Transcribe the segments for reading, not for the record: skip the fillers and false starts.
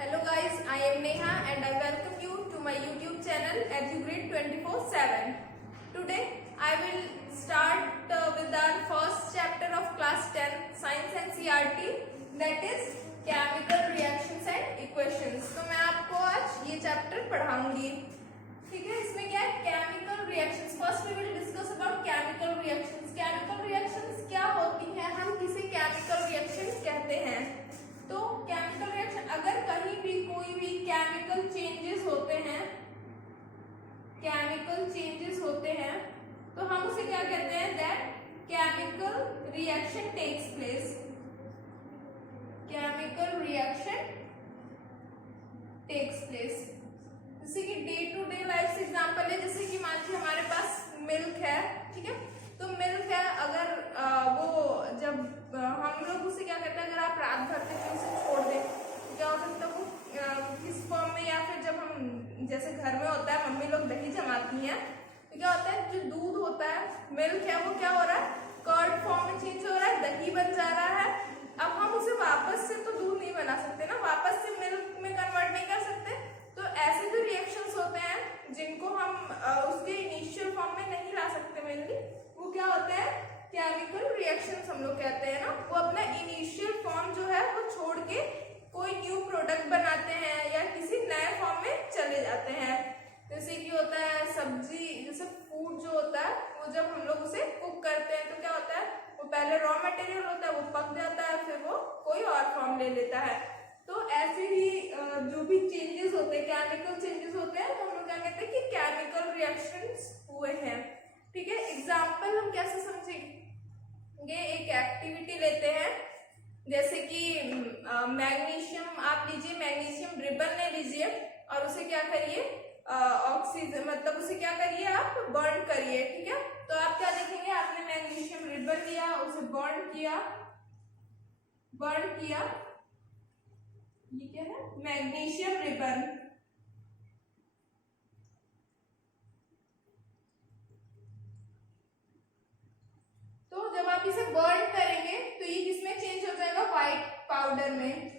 Hello guys, I am Neha and I welcome you to my YouTube channel EduGrid 24/7. Today I will start with our first chapter of class 10 Science NCERT, that is Chemical Reactions and Equations. तो मैं आपको आज ये chapter पढ़ाऊंगी, ठीक है। इसमें क्या है, chemical reactions. First we will discuss about chemical reactions. Chemical reactions क्या होती हैं, हम किसे केमिकल रिएक्शन कहते हैं। तो केमिकल रिएक्शन, अगर कहीं भी कोई भी केमिकल चेंजेस होते हैं, तो हम उसे क्या कहते हैं, that chemical reaction takes place. Chemical reaction takes place. जैसे कि डे टू डे लाइफ से एग्जांपल है, जैसे कि मान लीजिए हमारे पास मिल्क है, ठीक है। तो मिल्क है, अगर वो जब हम लोग उसे क्या कहते हैं, अगर आप रात भर के लिए उसे छोड़ दें तो क्या हो सकता है, वो किस फॉर्म में, या फिर जब हम जैसे घर में होता है मम्मी लोग दही जमाती हैं, तो क्या होता है, जो दूध होता है, मिल्क है, वो क्या हो रहा है, कर्ड फॉर्म में चेंज हो रहा है, दही बन जा रहा है। अब हम उसे वापस से तो दूध नहीं बना सकते ना, वापस से मिल्क में कन्वर्ट नहीं कर सकते। तो ऐसे जो रिएक्शंस होते हैं जिनको हम उसके इनिशियल फॉर्म में नहीं ला सकते मेनली, वो क्या होते हैं, केमिकल रिएक्शंस हम लोग कहते हैं ना। वो अपना इनिशियल फॉर्म जो है वो छोड़ के कोई न्यू प्रोडक्ट बनाते हैं या किसी नए फॉर्म में चले जाते हैं। जैसे कि होता है सब्जी, जैसे फूड जो होता है, वो जब हम लोग उसे कुक करते हैं तो क्या होता है, वो पहले रॉ मटेरियल होता है, वो पक जाता है, फिर वो कोई और फॉर्म ले लेता है। तो ऐसे ही जो भी चेंजेस होते हैं, केमिकल चेंजेस होते हैं, तो हम लोग क्या कहते हैं कि केमिकल रिएक्शंस हुए हैं, ठीक है। एग्जाम्पल हम कैसे समझेंगे, एक एक्टिविटी लेते हैं, जैसे कि मैग्नीशियम आप लीजिए, मैग्नीशियम रिबन ले लीजिए और उसे क्या करिए, ऑक्सीजन मतलब उसे क्या करिए, आप बर्न करिए, ठीक है। तो आप क्या देखेंगे, आपने मैग्नीशियम रिबन लिया, उसे बर्न किया, ये क्या है, मैग्नीशियम रिबन। तो जब आप इसे बर्न करेंगे तो ये किसमें चेंज हो जाएगा, व्हाइट पाउडर में।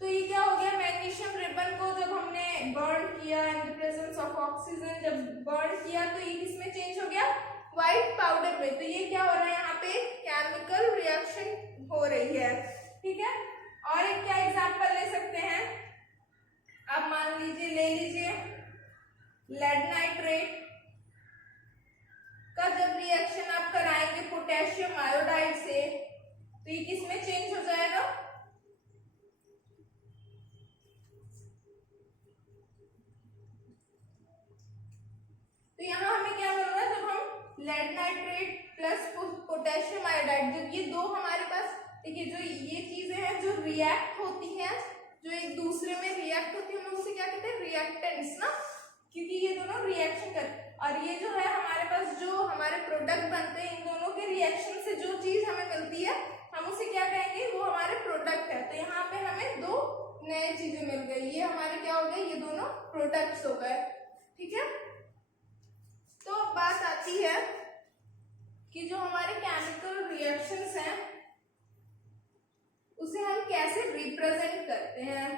तो ये क्या हो गया, मैग्नीशियम रिबन को जब हमने बर्न किया in the presence of oxygen, जब बर्न किया तो ये किसमें चेंज हो गया, व्हाइट पाउडर में। तो ये क्या हो रहा है, यहाँ पे केमिकल रिएक्शन हो रही है, ठीक है। और एक क्या एग्जांपल ले सकते हैं, आप मान लीजिए, ले लीजिए लेड नाइट्रेट का जब रिएक्शन आप कराएंगे पोटेशियम आयोडाइड से, तो ये किसमें चेंज हो जाएगा, तो यहाँ हमें क्या मिल रहा है, जब हम lead nitrate plus potassium iodide, जब ये दो हमारे पास, देखिए जो ये चीजें हैं जो रिएक्ट होती हैं, जो एक दूसरे में रिएक्ट होती है, हम लोग उसे क्या कहते हैं, रिएक्टेंट्स ना, क्योंकि ये दोनों रिएक्शन कर, और ये जो है हमारे पास जो हमारे प्रोडक्ट बनते हैं, इन दोनों के रिएक्शन से जो चीज हमें मिलती है, हम उसे क्या कहेंगे, वो हमारे प्रोडक्ट है। तो यहाँ पे हमें दो नए चीजें मिल गई, ये हमारे क्या हो गए, ये दोनों प्रोडक्ट्स हो गए, ठीक है। तो बात आती है कि जो हमारे केमिकल रिएक्शंस हैं उसे हम कैसे रिप्रेजेंट करते हैं,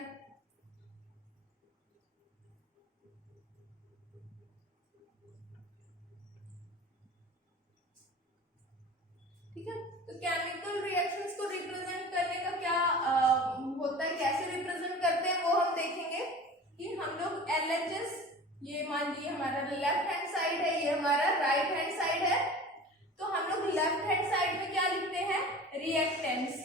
ठीक है। तो केमिकल रिएक्शंस को रिप्रेजेंट करने का क्या होता है, कैसे रिप्रेजेंट करते हैं, वो हम देखेंगे कि हम लोग LHS, ये मान लीजिए हमारा लेफ्ट हैंड साइड है, ये हमारा राइट हैंड साइड है। तो हम लोग लेफ्ट हैंड साइड में क्या लिखते हैं, रिएक्टेंट्स।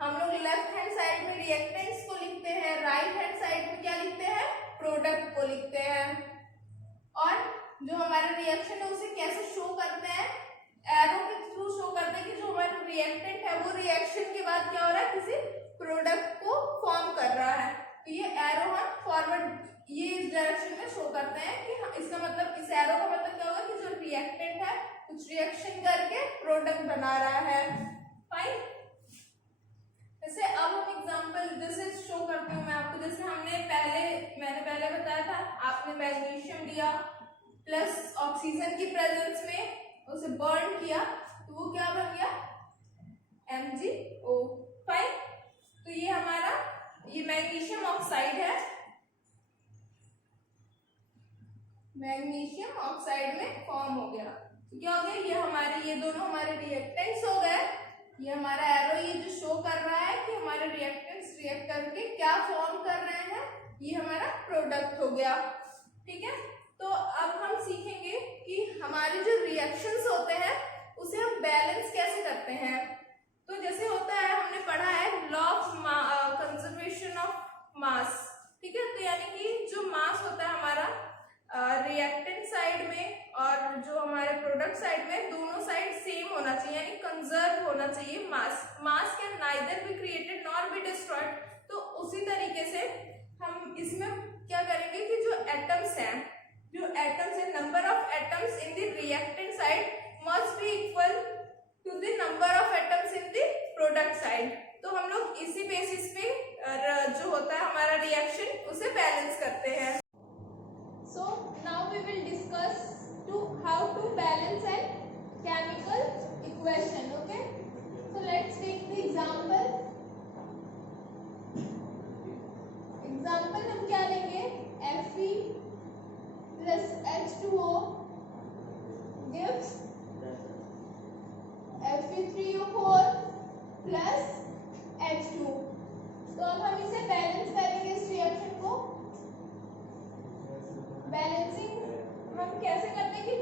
हम लोग लेफ्ट हैंड साइड में रिएक्टेंट्स को लिखते हैं, राइट हैंड साइड में क्या लिखते हैं, प्रोडक्ट को लिखते हैं। और जो हमारा रिएक्शन है उसे कैसे शो करते हैं, एरो के थ्रू शो करते हैं कि जो हमारा रिएक्टेंट है वो रिएक्शन के बाद क्या हो रहा है, किसी प्रोडक्ट को फॉर्म कर रहा है। तो ये एरो हम फॉरवर्ड, ये इस डायरेक्शन में शो करते हैं कि इसका मतलब, इस एरो का मतलब क्या होगा कि जो रिएक्टेंट है कुछ रिएक्शन करके प्रोडक्ट बना रहा है, फाइन। जैसे अब हम एग्जांपल जैसे शो करती हूँ मैं आपको, जैसे मैंने पहले बताया था, आपने मैग्नीशियम लिया प्लस ऑक्सीजन की प्रेजेंस में उसे बर्न किया, तो वो क्या बन गया, MgO। मैग्नीशियम ऑक्साइड में फॉर्म हो गया। तो क्या हो गया, ये दोनों हमारे रिएक्टेंट्स हो गए। ये हमारा एरो ये जो शो कर रहा है कि हमारे रिएक्टेंट्स रिएक्ट करके क्या फॉर्म कर रहे हैं, ये हमारा प्रोडक्ट हो गया। ठीक है, तो अब हम सीखेंगे कि हमारे जो रिएक्शंस होते हैं उसे हम बैलेंस कैसे करते हैं। तो जैसे होता है, हमने पढ़ा है law of conservation of mass. ठीक है, तो यानी कि जो मास होता है हमारा रिएक्टेंट साइड में और जो हमारे प्रोडक्ट साइड में, दोनों साइड सेम होना चाहिए, यानी कंजर्व होना चाहिए मास can neither be created nor be destroyed. तो उसी तरीके से हम इसमें क्या करेंगे कि जो एटम्स हैं, number of atoms in the reactant side must be equal to the number of atoms in the product side. तो हम लोग इसी बेसिस पे जो होता है हमारा रिएक्शन उसे बैलेंस करते हैं। So now we will discuss how to balance an chemical equation. Okay, so let's take the example हम क्या लेंगे, Fe plus H2O gives Fe3O4 plus H2। तो अब हम इसे बैलेंस करेंगे, इस रिएक्शन को। बैलेंसिंग हम कैसे करते हैं कि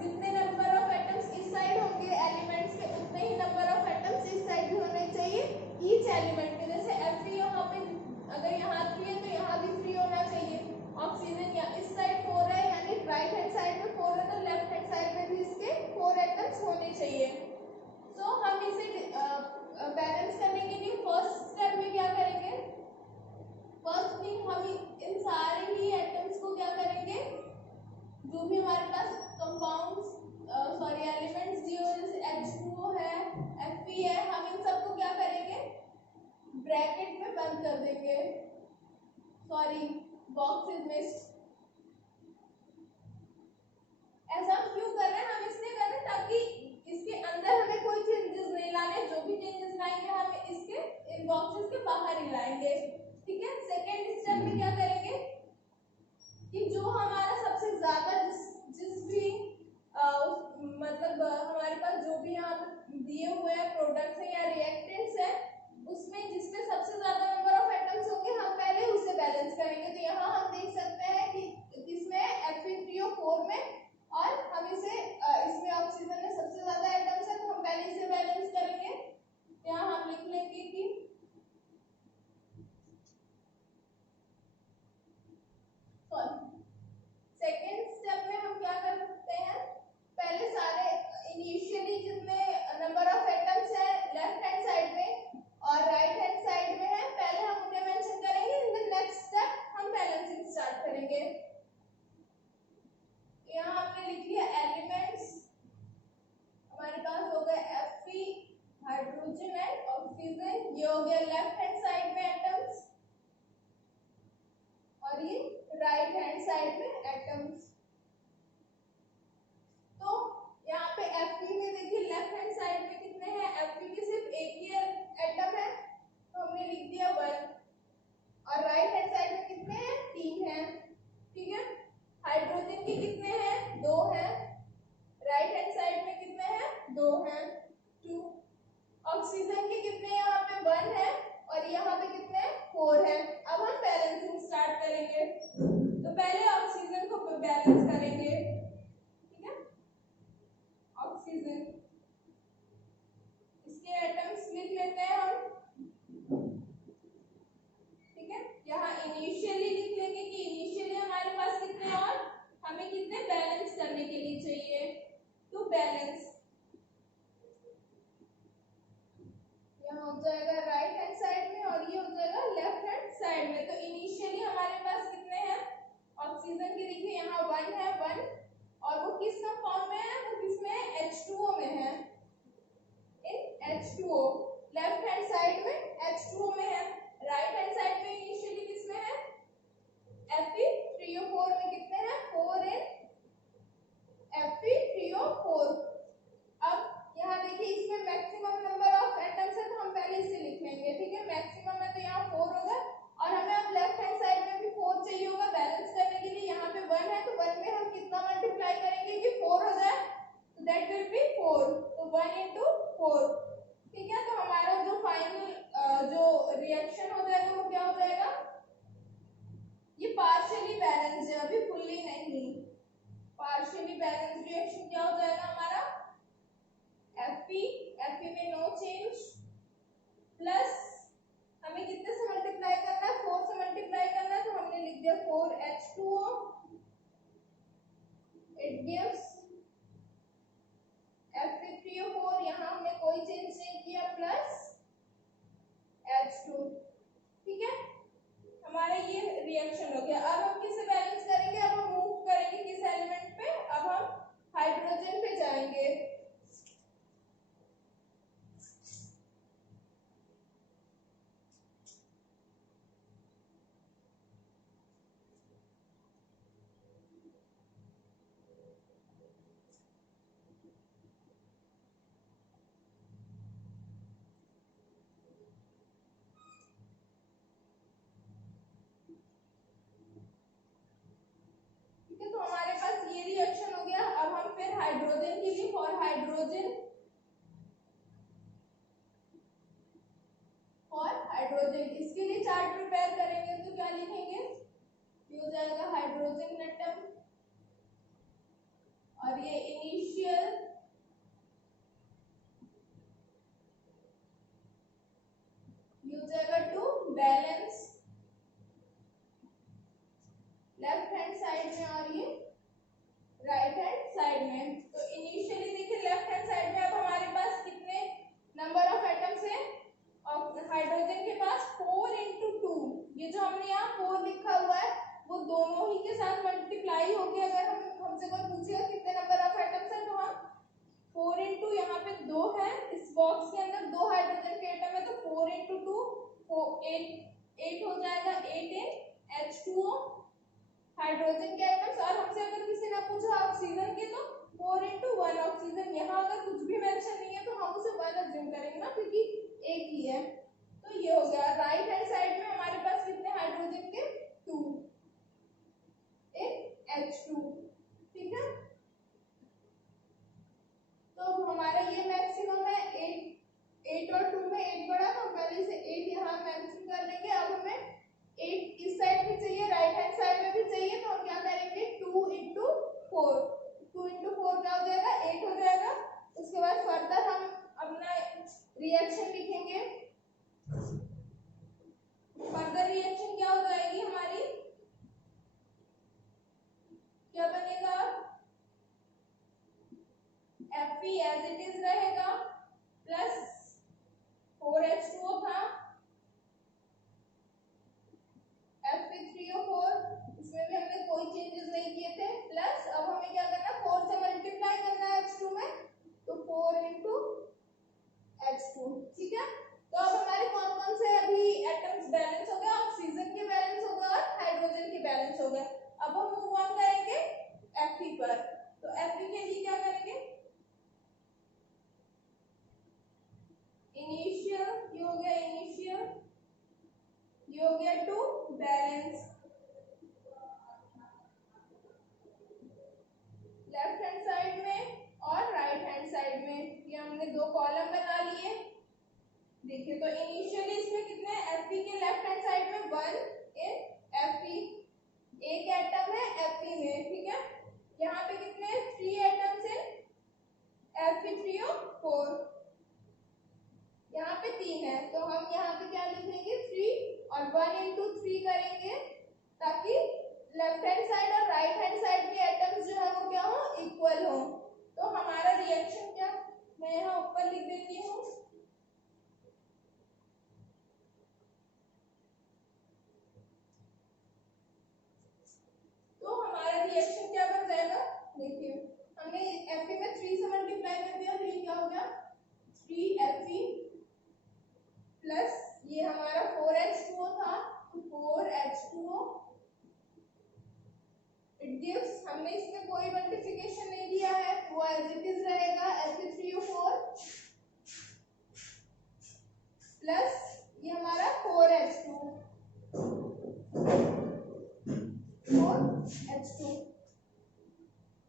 जितने नंबर ऑफ एटम्स इस साइड होंगे एलिमेंट्स के, उतने ही नंबर ऑफ एटम्स इस साइड भी होने चाहिए ईच एलिमेंट के। जैसे Fe यहाँ पे अगर यहाँ 3 है तो यहाँ भी 3 होना चाहिए। ऑक्सीजन या इस साइड 4 है, यानी राइट हैंड साइड में 4 है तो लेफ्ट हैंड साइड में भी इसके 4 एटम्स होने चाहिए। तो हम इसे बैलेंस करने के लिए फर्स्ट स्टेप में क्या करेंगे, फर्स्ट थिंग हम इन सारे ही एटम्स को क्या करेंगे, जो भी हमारे पास कंपाउंड्स एलिमेंट्स दिए हुए जैसे H2O है, Fe है, हम इन सबको क्या करेंगे, ब्रैकेट में बंद कर देंगे। Box is missed. ऐसा हम क्यों कर रहे हैं, हम इसलिए कर रहे हैं ताकि इसके अंदर हमें कोई चेंजेस नहीं लाने, जो भी चेंजेस लाएंगे हम इसके इन बॉक्सेस के बाहर ही लाएंगे। ठीक है, सेकेंड स्टेप में क्या करेंगे कि जो हमारा सबसे ज्यादा जिस भी मतलब हमारे पास जो भी यहाँ पे दिए हुए हैं प्रोडक्ट्स है या रिएक्टेंट्स है, उसमें जिसमें सबसे ज्यादा नंबर ऑफ एटम्स होंगे हम पहले उसे बैलेंस करेंगे। तो यहाँ हम देख सकते हैं कि किसमें Fe3O4 में, और हम इसे इसमें ऑक्सीजन में सबसे ज्यादा एटम्स है तो हम पहले इसे बैलेंस करेंगे। यहाँ हम लिख लेंगे कि सेकेंड स्टेप में हम क्या कर सकते हैं, पहले सारे इनिशियली जितने नंबर ऑफ एटम्स है लेफ्ट हैंड साइड में और राइट हैंड साइड में है, पहले हम उन्हें मेंशन करेंगे। इन द नेक्स्ट स्टेप हम बैलेंसिंग स्टार्ट करेंगे। यहाँ हमने लिख लिया एलिमेंट्स, हमारे पास हो गए Fe, हाइड्रोजन एंड ऑक्सीजन, ये हो गया लेफ्ट हैंड साइड में एटम्स, और ये राइट हैंड साइड में एटम्स। तो यहाँ पे Fe में देखिए लेफ्ट हैंड साइड में कितने हैं, Fe के सिर्फ एक ही एटम है तो हमने लिख दिया 1, और राइट हैंड साइड में कितने हैं, 3 हैं। ठीक है, हाइड्रोजन के कितने हैं, 2 हैं, राइट हैंड साइड में कितने हैं, 2 हैं, 2। ऑक्सीजन के कितने यहाँ पे 1 है और यहाँ पे कितने 4 है। अब हम बैलेंसिंग स्टार्ट करेंगे, तो पहले ऑक्सीजन को बैलेंस करेंगे। ठीक है, ऑक्सीजन, इसके एटम्स लिख लेते हैं हम। ठीक है, यहाँ इनिशियली लिख लेंगे कि इनिशियली हमारे पास कितने और हमें कितने बैलेंस करने के लिए चाहिए, तो बैलेंस यहाँ हो जाएगा राइट हैंड साइड में और ये हो जाएगा लेफ्ट हैंड साइड में। तो इनिशियली हमारे पास कितने हैं, ऑक्सीजन के देखिए यहाँ 1 है, 1, और वो किस कंपाउंड में है, वो किस में है, H2O में है, इन H2O। लेफ्ट हैंड साइड में H2O में है, राइट हैंड साइड में इनिशियली किस में है, Fe3O4 में कितने हैं, 4 इन Fe3O4। अब यहाँ देखिए इसमें मैक्सिमम नंबर ऑफ एटम्स है तो हम पहले इसे लिख लेंगे। ठीक है, मैक्सिमम है तो यहाँ 4 होगा, और हमें अब लेफ्ट हैंड साइड में भी 4 चाहिए होगा बैलेंस करने के लिए। यहाँ पे 1 है तो 1 हाइड्रोजन। इसके लिए चार्ट प्रिपेयर करेंगे तो क्या लिखेंगे, ये हो जाएगा हाइड्रोजन एटम और ये इनिशियल ये हो जाएगा to balance left hand side में और ये राइट हैंड साइड में। तो इनिशियली देखिए लेफ्ट हैंड साइड में अब हमारे पास कितने नंबर ऑफ एटम्स है, और हाइड्रोजन के पास 4 × 2, ये जो हमने यहाँ 4 लिखा हुआ है वो दोनों ही के साथ मल्टीप्लाई होके अगर हमसे कोई पूछेगा कितने नंबर ऑफ एटम्स है तो हम 4 × यहाँ पे 2 है, इस बॉक्स के अंदर 2 हाइड्रोजन के एटम है तो 4 × 2 8 हो जाएगा, 8 in H2O हाइड्रोजन के एटम्स। और हमसे अगर किसी ने पूछा ऑक्सीजन के तो 4 × 1 ऑक्सीजन। यहाँ अगर कुछ भी मेंशन नहीं है तो हम उसे 1 अज्यूम करेंगे ना, क्योंकि एक ही है। तो ये हो गया। राइट हैंड साइड में हमारे पास कितने हाइड्रोजन के 2 एक H2, ठीक है। तो हमारा ये मैक्सिमम है 8 और 2 में 8 बड़ा, तो पहले से 8 यहाँ मेंशन कर लेंगे। अब हमें 8 इस साइड भी चाहिए, राइट हैंड साइड में भी चाहिए, तो हम क्या करेंगे 2 × 4, 2 × 4 क्या हो जाएगा 8 हो जाएगा। उसके बाद फर्दर हम अपना रिएक्शन लिखेंगे। फर्दर रिएक्शन क्या हो जाएगी हमारी, क्या बनेगा Fe एज इट इज रहेगा प्लस 4H2O था, Fe3O4 इसमें भी हमने कोई चेंजेस नहीं किए थे, प्लस अब हमें क्या करना है 4 से मल्टीप्लाई करना है H2 में, तो 4 × H2, ठीक है। तो अब हमारे कौन कौन से अभी एटम्स बैलेंस हो गए, ऑक्सीजन के बैलेंस हो गए और हाइड्रोजन के बैलेंस हो गए। अब हम मूव ऑन करेंगे Fe पर। तो Fe के लिए क्या करेंगे, इनिशियल ये हो गया, इनिशियल ये हो गया to balance left hand side में और राइट हैंड साइड में, ये हमने 2 कॉलम बना लिए। देखिए तो इनिशियली इसमें कितने Fe के लेफ्ट हैंड साइड में 1 in Fe, एक एटम है Fe में, ठीक है। यहाँ पे कितने 3 एटम्स हैं Fe3O4, यहाँ पे 3 है, तो हम यहाँ पे क्या लिखेंगे 3 और 1 × 3 करेंगे, ताकि लेफ्ट हैंड साइड और राइट हैंड साइड के एटम्स जो है वो क्या हो इक्वल हो। तो हमारा रिएक्शन क्या, मैं यहाँ ऊपर लिख देती हूँ, तो हमारा रिएक्शन क्या बन जाएगा, देखिए हमने Fe में 3 से मल्टीप्लाई कर दिया, 3 क्या हो गया 3Fe प्लस ये हमारा 4H2O था, 4H2O इट गिव्स, हमने इसमें कोई मल्टीप्लिकेशन नहीं दिया है, वो एज इट इज रहेगा Fe3O4 प्लस ये हमारा 4H2,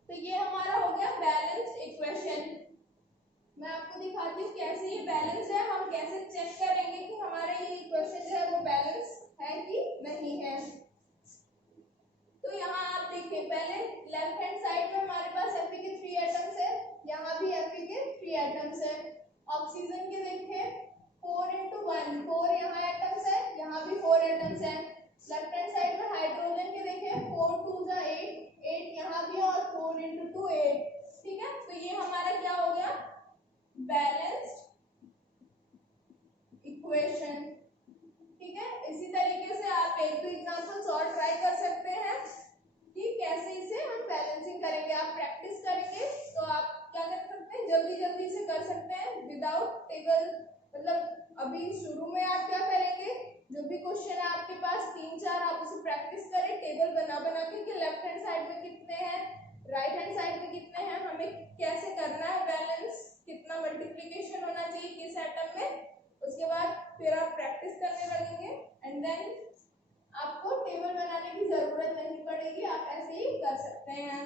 तो ये हमारा हो गया बैलेंस्ड इक्वेशन। मैं आपको दिखाती हूँ कैसे ये बैलेंस है, हम कैसे चेक करेंगे कि हमारा ये इक्वेशन जो है वो बैलेंस है कि नहीं है। तो यहाँ आप देखिए पहले लेफ्ट हैंड साइड में हमारे पास Fe के 3 एटम्स है, यहाँ भी Fe के 3 एटम्स है। ऑक्सीजन के देखिए 4 × 1, 4 यहाँ एटम्स है, यहाँ भी 4 एटम्स है। लेफ्ट हैंड साइड में हाइड्रोजन के देखिए 4 × 2 = 8, 8 यहाँ भी और 4 × 2 8, ठीक है। तो ये हमारा क्या हो गया बैलेंस्ड इक्वेशन, ठीक है। इसी तरीके से आप एक दो एग्जांपल्स और ट्राई कर सकते हैं कि कैसे इसे हम बैलेंसिंग करेंगे। आप प्रैक्टिस करेंगे तो आप क्या कर सकते हैं, जल्दी जल्दी से कर सकते हैं विदाउट टेबल। मतलब अभी शुरू में आप क्या करेंगे, जो भी क्वेश्चन है आपके पास 3-4 आप उसे प्रैक्टिस करें टेबल बना बना के कि लेफ्ट हैंड साइड में कितने हैं, राइट हैंड साइड में कितने हैं, हमें कैसे करना है बैलेंस, कितना मल्टीप्लिकेशन होना चाहिए किस एटम में। उसके बाद फिर आप प्रैक्टिस करने लगेंगे एंड देन आपको टेबल बनाने की जरूरत नहीं पड़ेगी, आप ऐसे ही कर सकते हैं।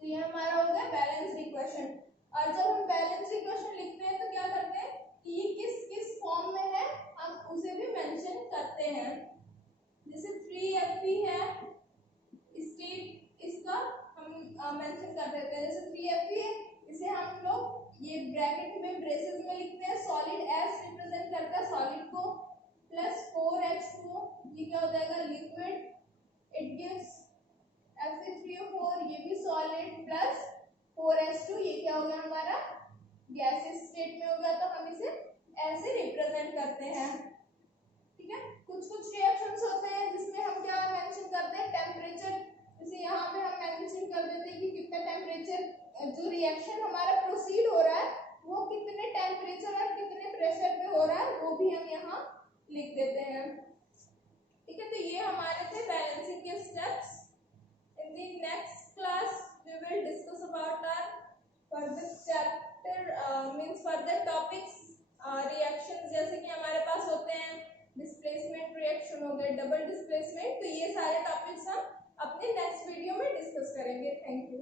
तो ये हमारा हो गया बैलेंस्ड इक्वेशन। और जब हम बैलेंस्ड इक्वेशन लिखते हैं तो क्या करते हैं कि ये किस किस फॉर्म में है हम उसे प्लस 4H2O, ये क्या हो जाएगा लिक्विड, इट गिव्स Fe3O4, ये भी सॉलिड, प्लस 4H2, ये क्या हो गया हमारा गैसेस स्टेट में हो गया, तो हम इसे ऐसे रिप्रेजेंट करते हैं। ठीक है, कुछ कुछ रिएक्शंस होते हैं जिसमें हम क्या मेंशन करते हैं टेम्परेचर, जैसे यहाँ पे हम मेंशन कर देते हैं कि कितना टेम्परेचर जो रिएक्शन हमारा प्रोसीड हो रहा है वो कितने टेम्परेचर और कितने प्रेशर पे हो रहा है वो भी हम यहाँ लिख देते हैं। ठीक है, तो ये हमारे थे बैलेंसिंग के steps. In the next class we will discuss about our further chapter means further topics, reactions जैसे कि हमारे पास होते हैं डिस्प्लेसमेंट रिएक्शन हो गए, डबल डिस्प्लेसमेंट, तो ये सारे टॉपिक्स हम अपने नेक्स्ट वीडियो में डिस्कस करेंगे। Thank you.